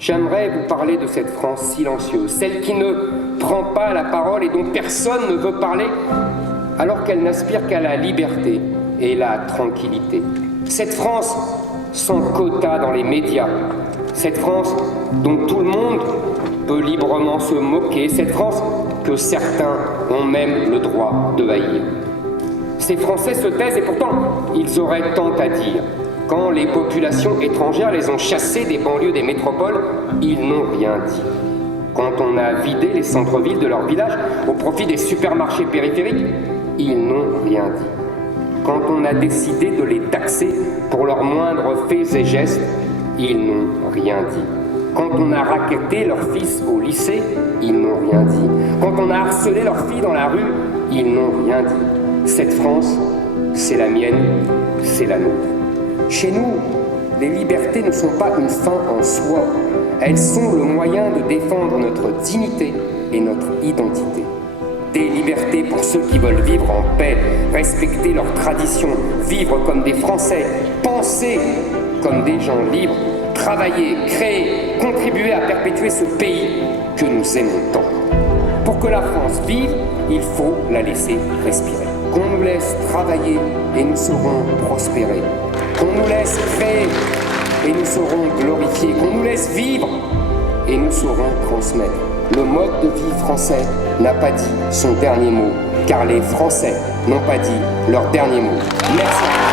J'aimerais vous parler de cette France silencieuse, celle qui ne prend pas la parole et dont personne ne veut parler, alors qu'elle n'aspire qu'à la liberté et la tranquillité. Cette France sans quota dans les médias, cette France dont tout le monde peut librement se moquer, cette France que certains ont même le droit de haïr. Ces Français se taisent et pourtant ils auraient tant à dire. Quand les populations étrangères les ont chassés des banlieues des métropoles, ils n'ont rien dit. Quand on a vidé les centres-villes de leurs villages au profit des supermarchés périphériques, ils n'ont rien dit. Quand on a décidé de les taxer pour leurs moindres faits et gestes, ils n'ont rien dit. Quand on a racketté leurs fils au lycée, ils n'ont rien dit. Quand on a harcelé leurs filles dans la rue, ils n'ont rien dit. Cette France, c'est la mienne, c'est la nôtre. Chez nous, les libertés ne sont pas une fin en soi. Elles sont le moyen de défendre notre dignité et notre identité. Des libertés pour ceux qui veulent vivre en paix, respecter leurs traditions, vivre comme des Français, penser comme des gens libres, travailler, créer, contribuer à perpétuer ce pays que nous aimons tant. Pour que la France vive, il faut la laisser respirer. Qu'on nous laisse travailler et nous saurons prospérer. Qu'on nous laisse créer et nous saurons glorifier. Qu'on nous laisse vivre et nous saurons transmettre. Le mode de vie français n'a pas dit son dernier mot, car les Français n'ont pas dit leur dernier mot. Merci.